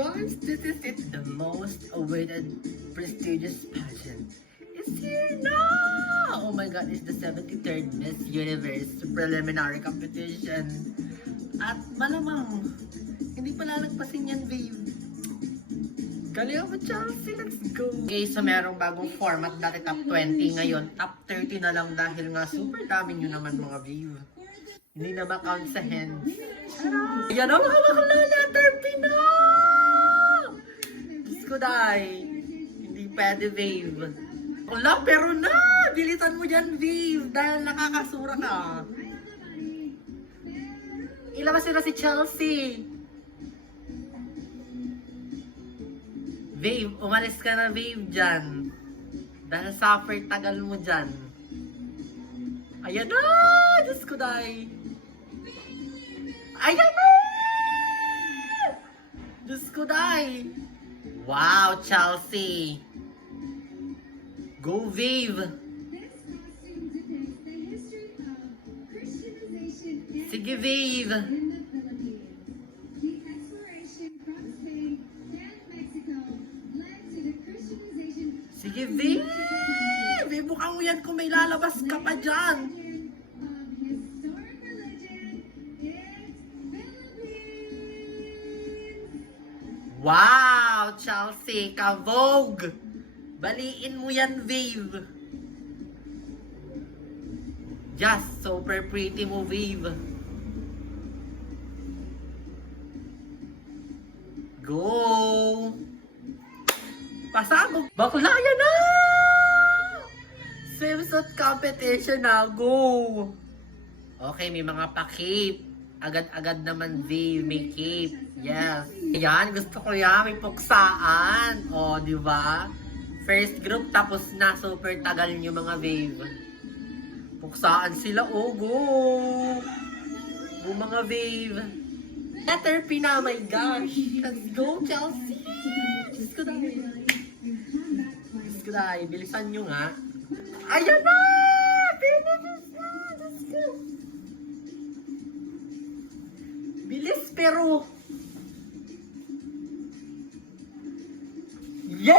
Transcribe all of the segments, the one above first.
Guys, this is it. The most awaited prestigious pageant is here now! Oh my god, it's the 73rd Miss Universe preliminary competition. At malamang, hindi pa lalagpasin yan, babe. Galing mo, Chelsea. Let's go! Okay, so merong bagong format. Dati top 20 ngayon. Top 30 na lang dahil nga super dami nyo naman mga view. Hindi na ma-count sa hands. Yan ang mga bakla, letter P na! Diyos ko, day. Hindi pwede, babe. Wala, pero na! Bilitan mo dyan, babe. Dahil nakakasura ka. Ilabas na si Chelsea. Babe, umalis ka na, babe, dyan. Dahil suffer, tagal mo dyan. Ayan na! Diyos ko, day. Ayan na! Diyos ko, day. Wow, Chelsea. Go, babe. Sige, babe. Sige, babe! Bukang mo yan kung may lalabas ka pa dyan. Wow! Chelsea, ka-Vogue! Baliin mo yan, babe. Just super pretty mo, babe. Go! Pasabog! Bakla yan na! Swimsuit competition na! Go! Okay, may mga pa-cape. Agad-agad naman, babe. May cape. Yes. Yan, gusto ko yan. May puksaan. O, di ba? First group, tapos na. Super tagal nyo mga babe. Puksaan sila. O, go! Go mga babe. Letter P na, my gosh. Let's go, Chelsea! Diyos ko dahil. Diyos ko dahil. Bilisan nyo nga. Ayan na! Diyos na! Diyos ko! Bilis pero... Yeah!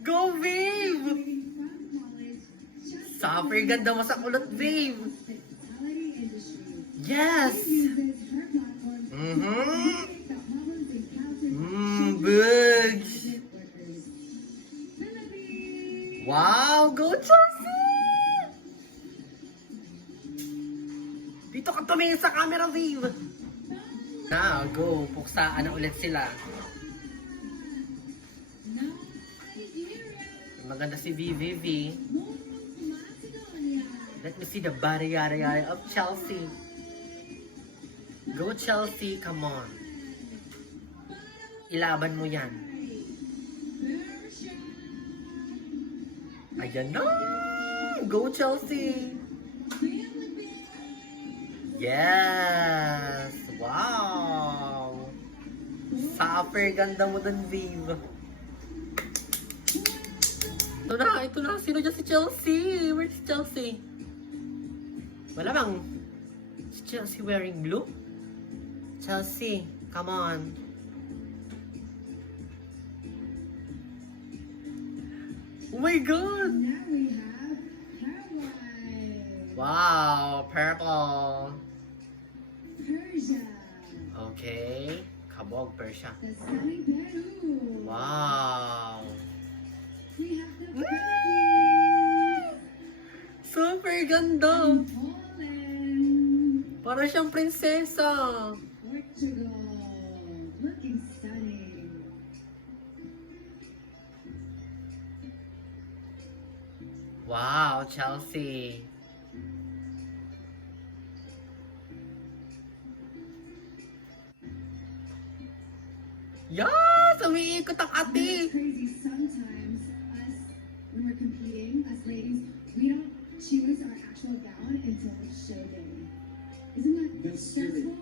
Go, babe! Super ganda mo sa kulot, babe! Yes! Bugs! Wow! Go, Chelsea! Dito ka tumingin sa camera, babe! Now, go! Puksaan na ulit sila. Maganda si VVV. Let me see the body yada yada of Chelsea. Go, Chelsea! Come on! Ilaban mo yan. Ayan na! Go, Chelsea! Yes! Wow! Super ganda mo dun, babe. Ito na, ito na. Sino dyan si Chelsea? Where's Chelsea? Wala bang si Chelsea wearing blue? Chelsea, come on. Oh my god! Now we have Paraguay. Wow, purple. Persia. Okay, kabog Persia. The sunny Peru. Wow. We have the Super ganda. Poland. Para siyang prinsesa. Portugal. Looking stunning. Wow, Chelsea. Yes! Umiikot ang ate. It's crazy sometimes us, when we're competing, us ladies, we don't choose our actual gown until show day. Isn't that stressful?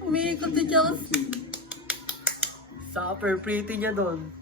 Umiikot si Chelsea. Super pretty niya doon.